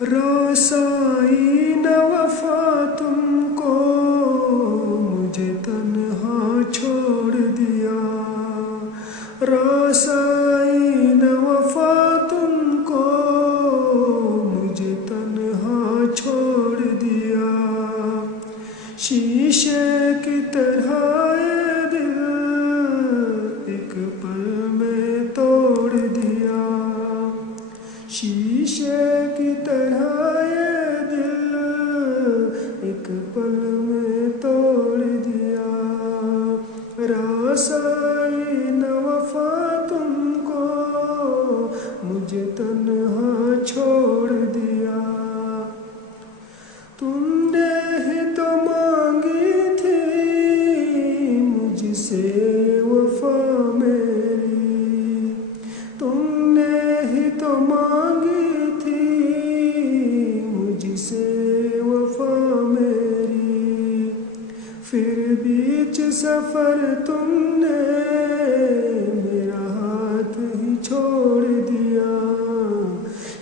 رسائی نہ وفا تم کو مجھے تنہا چھوڑ دیا، رسائی نہ وفا تم کو مجھے تنہا چھوڑ دیا، شیشے کی طرح یہ دل ایک پل میں توڑ دیا، شیشے کی طرح یہ دل ایک پل میں توڑ دیا، رسائی نہ وفا تم کو مجھے تنہا چھوڑ دیا، تم نے ہی تو مانگی تھی مجھ سے وفا میری، تم نے ہی تو مانگی تھی مجھ سے وفا میری، پھر بیچ سفر تم نے میرا ہاتھ ہی چھوڑ دیا،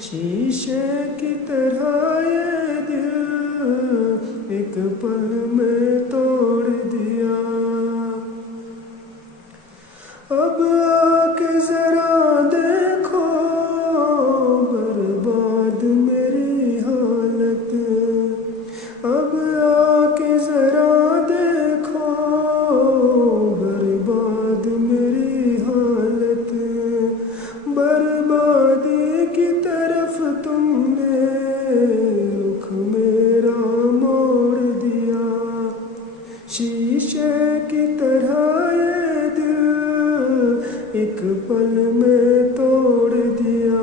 شیشے کی طرح یہ دل ایک پل میں توڑ دیا، اب آ کے ذرا دیکھو برباد میری حالت، اب آ کے ذرا دیکھو برباد میری حالت، بربادی کی طرف تم نے رخ میرا موڑ دیا، شیشے کی طرح یہ دل ایک پل میں توڑ دیا،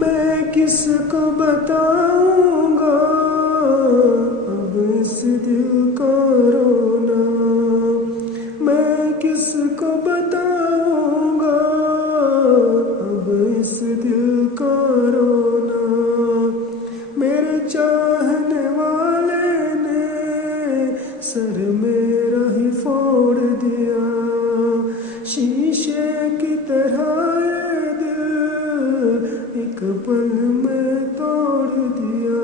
میں کس کو بتاؤں گا اب اس دل کا رونا، میں کس کو بتاؤں گا اب اس دل کا رونا، میرے چاہنے والے نے سر میرا ہی پھوڑ دیا، شیشے کی طرح یہ دل ایک پل میں توڑ دیا،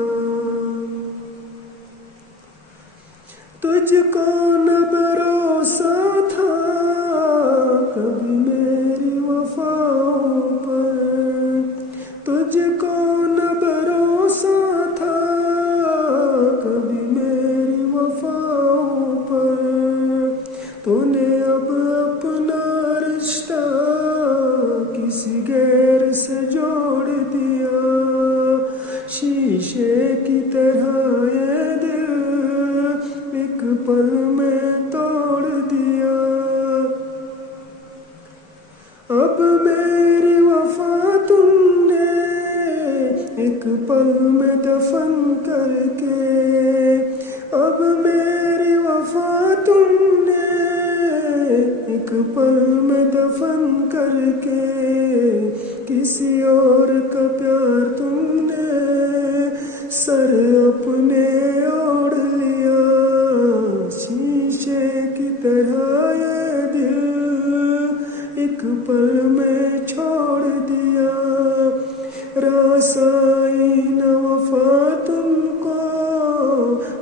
تجھ کو نہ بھروسہ تھا کبھی میری وفاؤں پر، تجھ کو نہ بھروسہ تھا کبھی میری وفاؤں پر، تو نے اب اپنا رشتہ کسی غیر سے جوڑ دیا، شیشے کی طرح یہ دل ایک پل میں توڑ دیا، اب میری وفا تم نے ایک پل میں دفن کر کے، اب میری وفا تم نے ایک پل میں دفن کر کے، کسی اور کا پیار تم نے سر اپنے اوڑھ لیا، شیشے کی طرح یہ دل ایک پل میں چھوڑ دیا، رسائی نہ وفا تم کو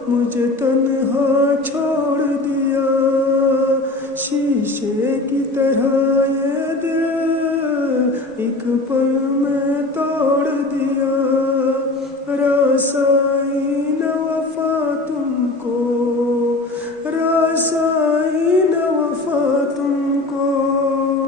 مجھے تنہا چھوڑ دیا، شیشے کی طرح یہ دل ایک پل میں توڑ دیا، رسائی نہ وفا تم کو، رسائی